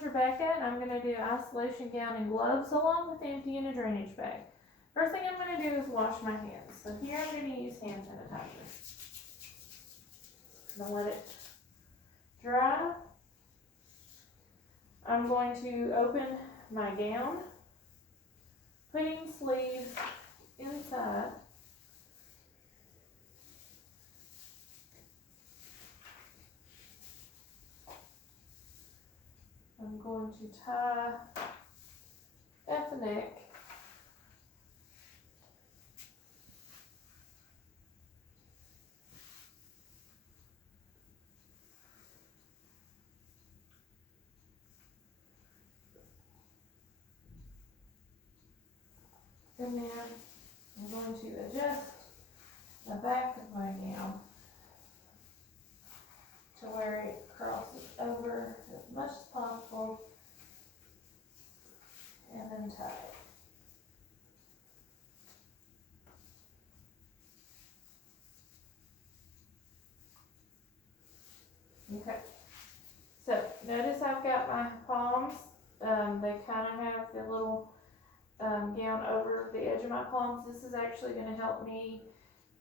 put your back at, I'm going to do isolation gown and gloves along with emptying a drainage bag. First thing I'm going to do is wash my hands. So here I'm going to use hand sanitizer. I'm going to let it dry. I'm going to open my gown, putting sleeves inside. I'm going to tie at the neck. And then I'm going to adjust the back of my gown to where it crosses over as much as possible, and then tie it. Okay, so notice I've got my palms, they kind of have the little gown over the edge of my palms. This is actually going to help me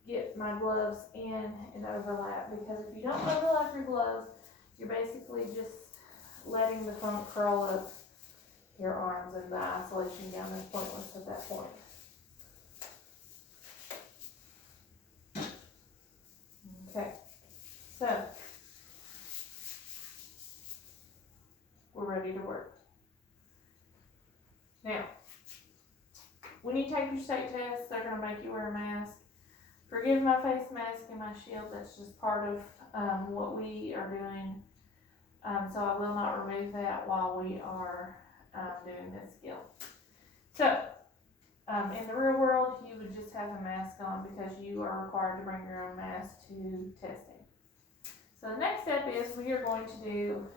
get my gloves in and overlap, because if you don't overlap your gloves, you're basically just letting the funk curl up your arms, and the isolation gown is pointless at that point. Okay, so we're ready to work. Now, when you take your state test, they're going to make you wear a mask. Forgive my face mask and my shield, that's just part of what we are doing. So I will not remove that while we are doing this skill. So, in the real world, you would just have a mask on because you are required to bring your own mask to testing. So the next step is we are going to do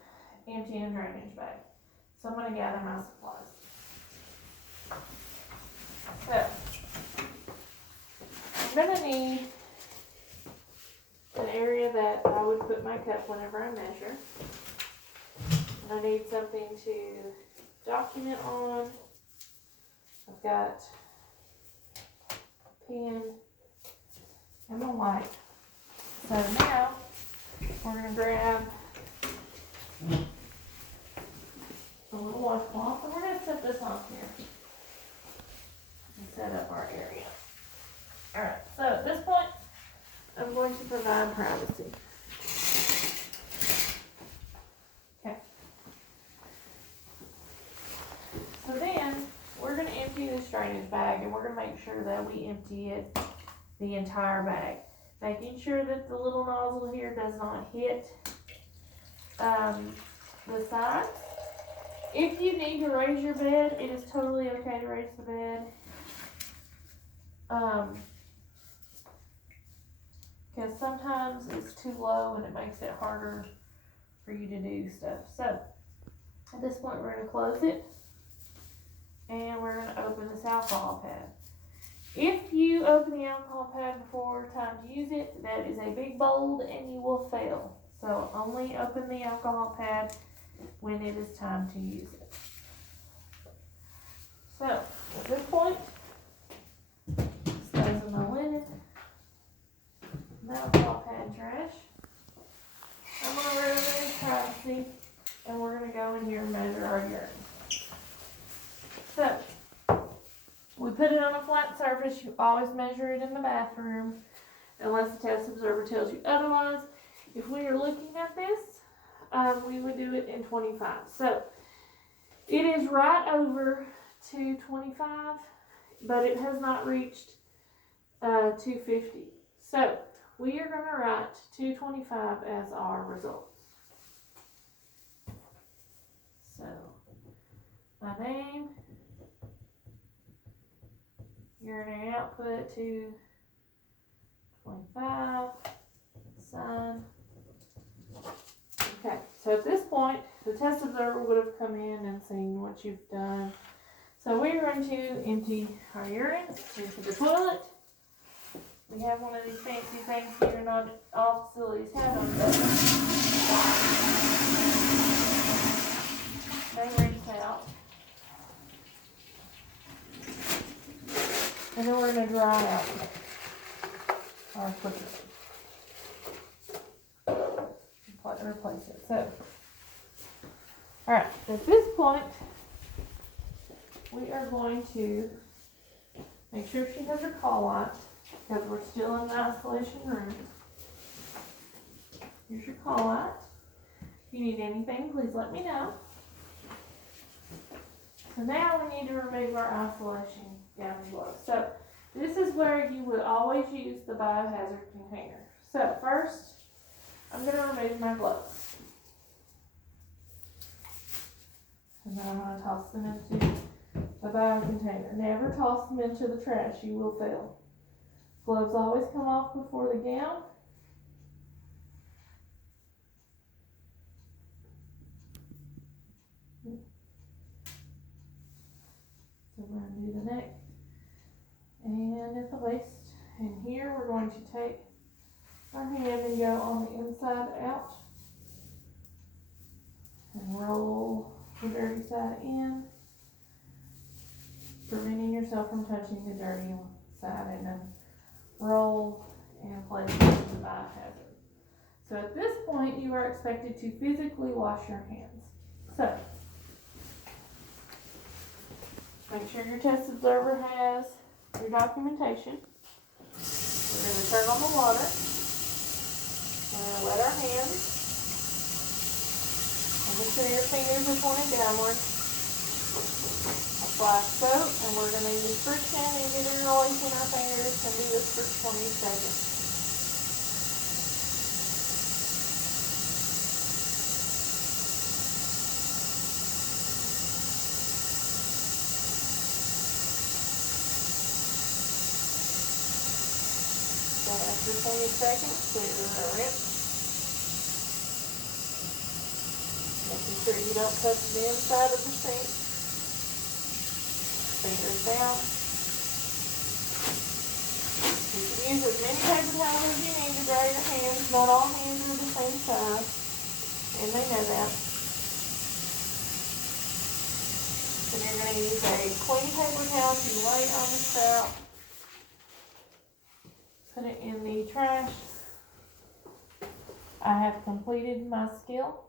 emptying a drainage bag. So I'm going to gather my supplies. So, I'm going to need an area that I would put my cup whenever I measure. I need something to document on. I've got a pen and my light. So now we're going to grab a little washcloth, and we're going to set this on here and set up our area. Alright, so at this point, I'm going to provide privacy. Okay. So then, we're going to empty this drainage bag, and we're going to make sure that we empty it, the entire bag. Making sure that the little nozzle here does not hit the sides. If you need to raise your bed, it is totally okay to raise the bed. Because sometimes it's too low and it makes it harder for you to do stuff. So, at this point we're going to close it, and we're going to open this alcohol pad. If you open the alcohol pad before time to use it, that is a big bold and you will fail. So only open the alcohol pad when it is time to use it. So, at this point, this goes in my linen. Alcohol pad trash. I'm going to remove privacy, and we're going to go in here and measure our urine. So, we put it on a flat surface. You always measure it in the bathroom, unless the test observer tells you otherwise. If we are looking at this, we would do it in 25. So, it is right over 225, but it has not reached 250. So, we are going to write 225 as our results. So, my name, urinary output 225, sign. Okay, so at this point, the test observer would have come in and seen what you've done. So we're going to empty our urine into the toilet. We have one of these fancy things here, not all facilities have them, but And then we're going to dry out our equipment. And replace it. So, alright, at this point, we are going to make sure she has her call light because we're still in the isolation room. Here's your call light. If you need anything, please let me know. So now we need to remove our isolation gown and gloves. So this is where you would always use the biohazard container. So first, I'm going to remove my gloves. And then I'm going to toss them into the bio container. Never toss them into the trash, you will fail. Gloves always come off before the gown. So we're going to do the neck and at the waist. And here we're going to take our hand and go on the inside out and roll the dirty side in, preventing yourself from touching the dirty side, and then roll and place it in the biohazard. So at this point, you are expected to physically wash your hands. So make sure your test observer has your documentation. We're going to turn on the water. We're going to wet our hands. Make sure your fingers are pointed downward. Apply soap, and we're going to use friction and get it release in our fingers and do this for 20 seconds. So after 20 seconds, clear our rinse. Making sure you don't touch the inside of the sink. Fingers down. You can use as many paper towels as you need to dry your hands. Not all hands are the same size, and they know that. And you're going to use a clean paper towel to lay on the spout. Put it in the trash. I have completed my skill.